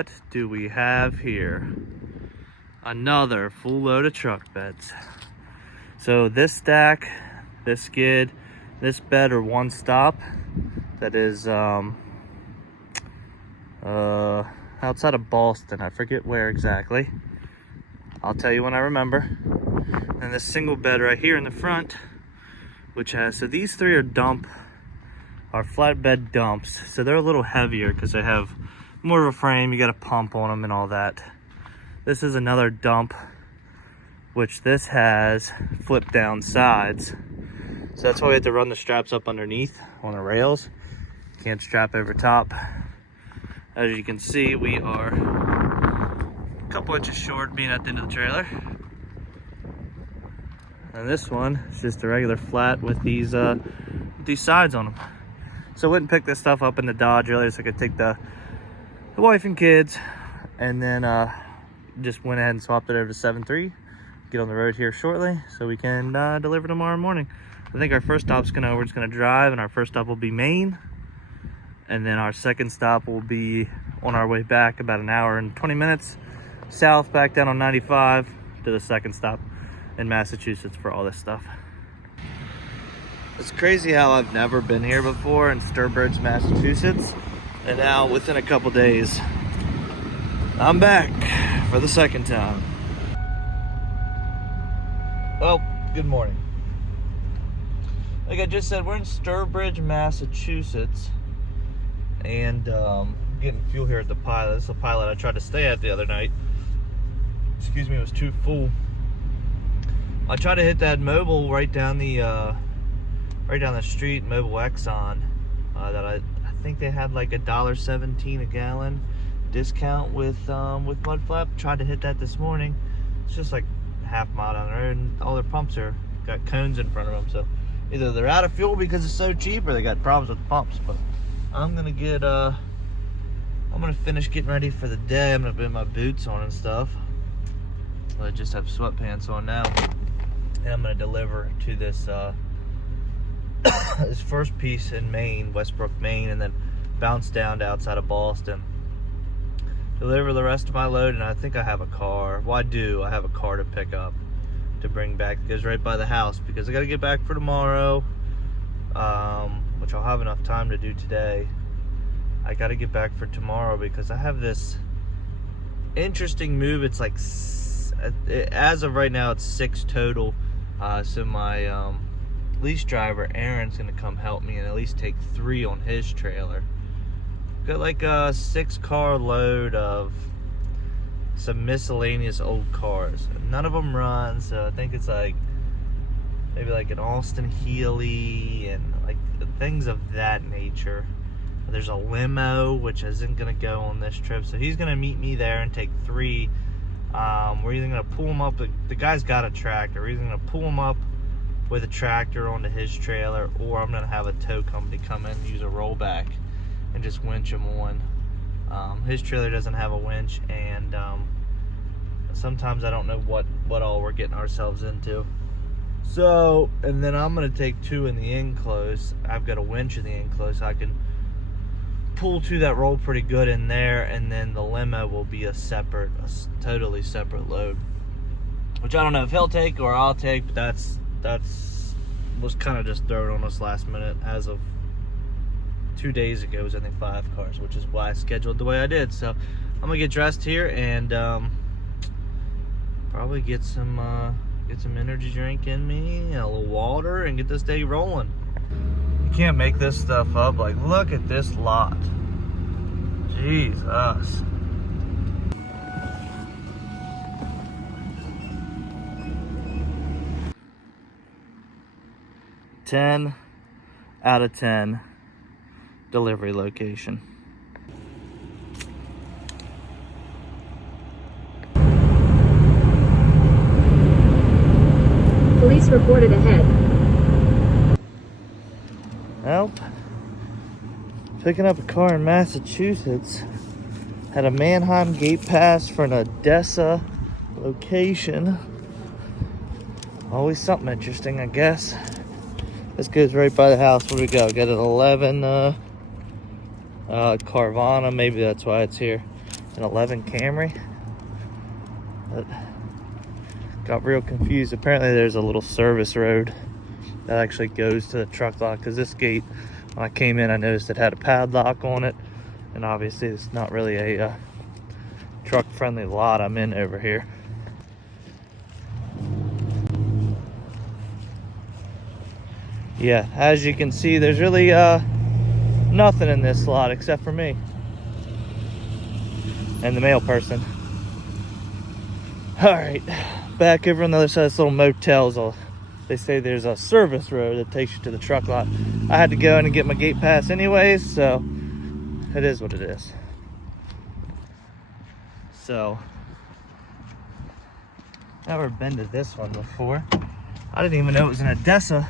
what do we have here? Another full load of truck beds. So this stack, this skid, this bed are one stop. That is outside of Boston. I forget where exactly. I'll tell you when I remember. And this single bed right here in the front, which has, so these three are flatbed dumps. So they're a little heavier because they have more of a frame. You got a pump on them and all that. This is another dump, which this has flip down sides. So that's why we have to run the straps up underneath on the rails. Can't strap over top. As you can see, we are a couple inches short being at the end of the trailer. And this one is just a regular flat with these sides on them. So I went and picked this stuff up in the Dodge earlier so I could take the wife and kids, and then just went ahead and swapped it over to 7.3. Get on the road here shortly so we can deliver tomorrow morning. I think our first stop's we're just gonna drive, and our first stop will be Maine. And then our second stop will be on our way back, about an hour and 20 minutes south, back down on 95 to the second stop in Massachusetts for all this stuff. It's crazy how I've never been here before in Sturbridge, Massachusetts. And now within a couple days, I'm back for the second time. Well, good morning. Like I just said, we're in Sturbridge, Massachusetts. And getting fuel here at the Pilot. This is a Pilot I tried to stay at the other night. Excuse me, it was too full. I tried to hit that Mobil right down the street, Mobil Exxon. That I think they had like $1.17 a gallon discount with mud flap. Tried to hit that this morning. It's just like half mile down the road, and all their pumps got cones in front of them. So either they're out of fuel because it's so cheap, or they got problems with pumps. But I'm gonna finish getting ready for the day. I'm gonna put my boots on and stuff. I just have sweatpants on now, and I'm gonna deliver to this this first piece in Maine, Westbrook, Maine, and then bounce down to outside of Boston. Deliver the rest of my load, and I think I have a car. Well, I have a car to pick up to bring back. It goes right by the house because I got to get back for tomorrow, which I'll have enough time to do today. I got to get back for tomorrow because I have this interesting move. It's like, as of right now, it's 6 total. So my lease driver, Aaron's going to come help me and at least take 3 on his trailer. Got like a 6-car load of some miscellaneous old cars. None of them run, so I think it's like maybe like an Austin Healey and like things of that nature. There's a limo which isn't gonna go on this trip, so he's gonna meet me there and take 3. We're either gonna pull him up. The guy's got a tractor. We're either gonna pull him up with a tractor onto his trailer, or I'm gonna have a tow company come in and use a rollback and just winch him on. His trailer doesn't have a winch, and sometimes I don't know what all we're getting ourselves into. So, and then I'm gonna take 2 in the enclosed. I've got a winch in the enclosed, so I can pull 2 that roll pretty good in there, and then the limo will be a totally separate load, which I don't know if he'll take or I'll take, but that's was kind of just thrown on us last minute. As of 2 days ago, it was I think 5 cars, which is why I scheduled the way I did. So I'm gonna get dressed here and probably get some energy drink in me and a little water and get this day rolling. You can't make this stuff up. Like, look at this lot. Jesus. $10 out of 10 delivery location. Police reported ahead. Well, picking up a car in Massachusetts. Had a Mannheim gate pass for an Odessa location. Always something interesting, I guess. This goes right by the house. Where do we go? Got an 11 Carvana, maybe that's why it's here. an 11 Camry. But got real confused. Apparently there's a little service road that actually goes to the truck lot, because this gate, when I came in, I noticed it had a padlock on it, and obviously it's not really a truck friendly lot I'm in over here. Yeah, as you can see, there's really nothing in this lot except for me and the mail person. All right, back over on the other side of this little motel, they say there's a service road that takes you to the truck lot. I had to go in and get my gate pass anyways, so it is what it is. So, never been to this one before. I didn't even know it was in Odessa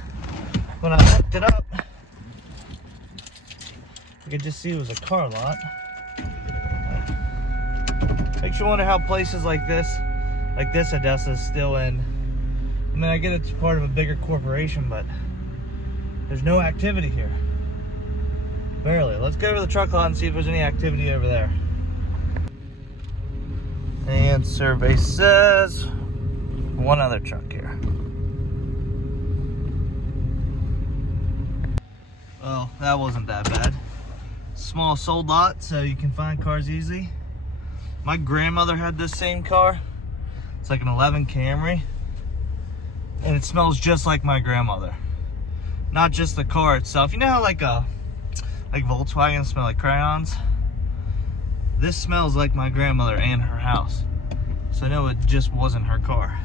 when I looked it up. You could just see it was a car lot. Makes you wonder how places like this Odessa is still in. I mean, I get it's part of a bigger corporation, but there's no activity here. Barely. Let's go to the truck lot and see if there's any activity over there. And survey says one other truck here. Well, that wasn't that bad. Small sold lot, so you can find cars easily. My grandmother had this same car. It's like an 11 Camry. And it smells just like my grandmother. Not just the car itself. You know how like Volkswagen smell like crayons? This smells like my grandmother and her house. So I know it just wasn't her car.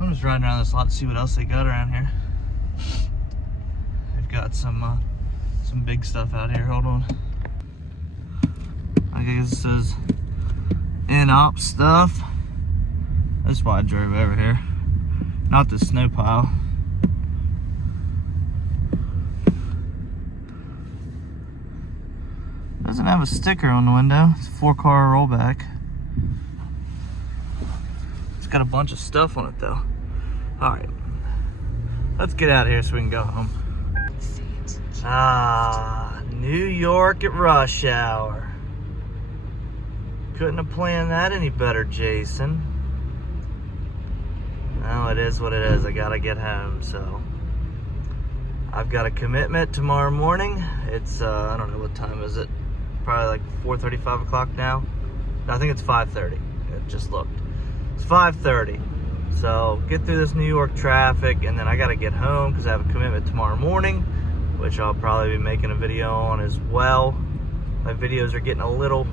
I'm just riding around this lot to see what else they got around here. They've got some big stuff out here. Hold on. I guess it says in-op stuff. That's why I drove over here. Not the snow pile. Doesn't have a sticker on the window. It's a 4-car rollback. It's got a bunch of stuff on it though. Alright. Let's get out of here so we can go home. New York at rush hour. Couldn't have planned that any better, Jason. No, it is what it is. I gotta get home, so I've got a commitment tomorrow morning. It's I don't know, what time is it? Probably like 4:30, 5 o'clock now. No, I think it's 5:30. It just looked. It's 5:30. So get through this New York traffic, and then I gotta get home because I have a commitment tomorrow morning, which I'll probably be making a video on as well. My videos are getting a little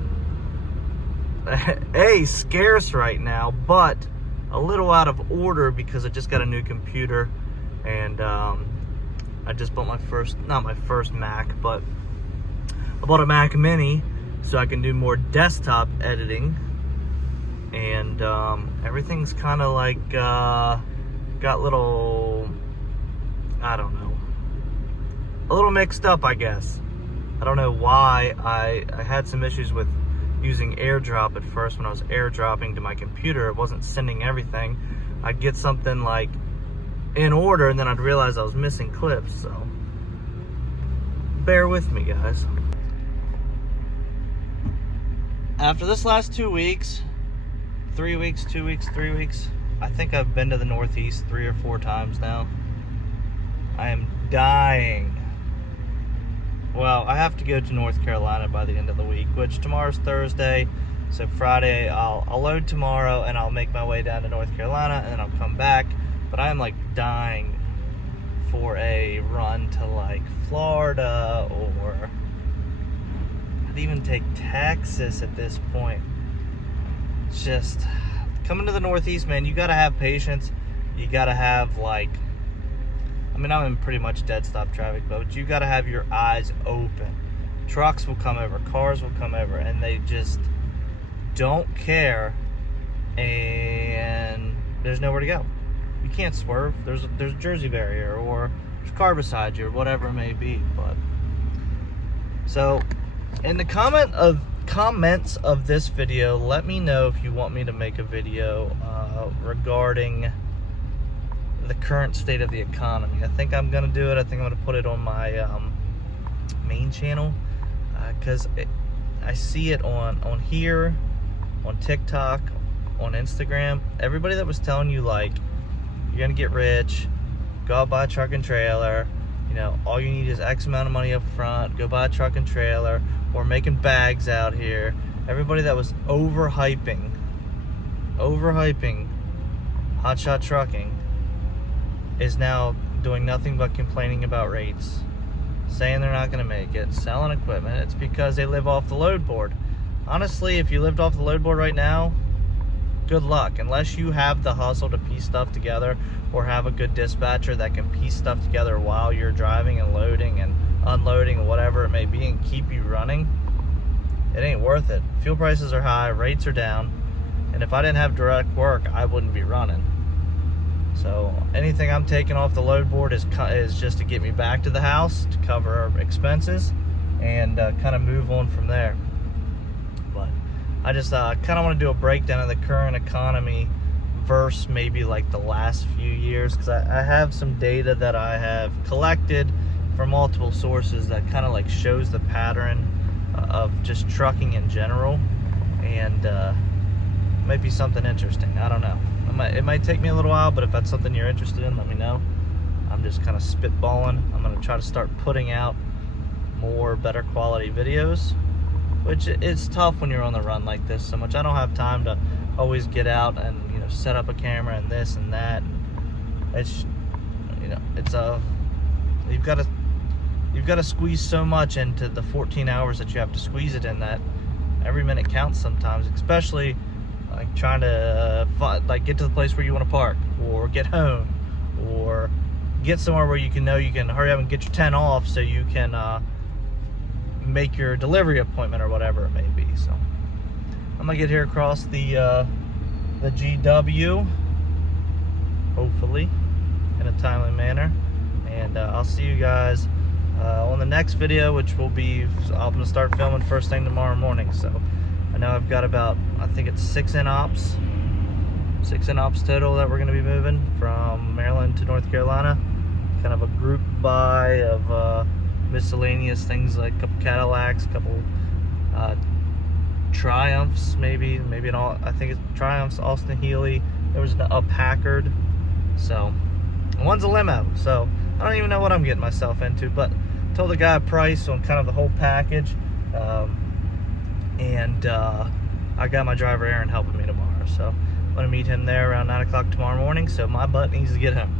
scarce right now, but a little out of order because I just got a new computer, and I just bought not my first Mac, but I bought a Mac Mini so I can do more desktop editing, and everything's kind of like got little, I don't know, a little mixed up, I guess. I don't know why. I had some issues with using AirDrop at first. When I was AirDropping to my computer, it wasn't sending everything. I'd get something like in order, and then I'd realize I was missing clips, so bear with me, guys. After this last 2 weeks, 3 weeks, 2 weeks, 3 weeks, I think I've been to the Northeast 3 or 4 times now. I am dying. Well, I have to go to North Carolina by the end of the week, which tomorrow's Thursday, so Friday I'll load tomorrow and I'll make my way down to North Carolina, and then I'll come back. But I'm like dying for a run to like Florida, or I'd even take Texas at this point. It's just coming to the Northeast, man. You gotta have patience. You gotta have like, I mean, I'm in pretty much dead stop traffic, but you gotta have your eyes open. Trucks will come over, cars will come over, and they just don't care, and there's nowhere to go. You can't swerve. There's a Jersey barrier, or there's a car beside you, or whatever it may be. But so in the comments of this video, let me know if you want me to make a video regarding the current state of the economy. I think I'm gonna do it. I think I'm gonna put it on my main channel, because I see it on here, on TikTok, on Instagram. Everybody that was telling you, like, you're gonna get rich, go out, buy a truck and trailer, you know, all you need is X amount of money up front, go buy a truck and trailer, or making bags out here. Everybody that was overhyping Hotshot Trucking is now doing nothing but complaining about rates, saying they're not going to make it, selling equipment. It's because they live off the load board. Honestly, if you lived off the load board right now, good luck. Unless you have the hustle to piece stuff together, or have a good dispatcher that can piece stuff together while you're driving and loading and unloading and whatever it may be and keep you running, it ain't worth it. Fuel prices are high, rates are down, and if I didn't have direct work, I wouldn't be running. So anything I'm taking off the load board is just to get me back to the house, to cover our expenses, and kind of move on from there. But I just kind of want to do a breakdown of the current economy versus maybe like the last few years, because I have some data that I have collected from multiple sources that kind of like shows the pattern of just trucking in general, and might be something interesting. I don't know. It might take me a little while, but if that's something you're interested in, let me know. I'm just kind of spitballing. I'm going to try to start putting out more better quality videos, which it's tough when you're on the run like this so much. I don't have time to always get out and, you know, set up a camera and this and that. It's, you know, it's you've got to squeeze so much into the 14 hours that you have to squeeze it in, that every minute counts sometimes, especially like trying to like get to the place where you want to park, or get home, or get somewhere where you can hurry up and get your 10 off so you can make your delivery appointment or whatever it may be. So I'm gonna get here across the GW, hopefully in a timely manner, and I'll see you guys on the next video, which will be, I'm gonna start filming first thing tomorrow morning. So I know I've got about, I think it's 6 in-ops total that we're going to be moving from Maryland to North Carolina. Kind of a group buy of miscellaneous things, like a couple Cadillacs, a couple Triumphs, maybe an all, I think it's Triumphs, Austin Healey. There was a Packard. So one's a limo. So I don't even know what I'm getting myself into, but told the guy a price on kind of the whole package. And I got my driver Aaron helping me tomorrow, so I'm gonna meet him there around 9 o'clock tomorrow morning. So my butt needs to get home.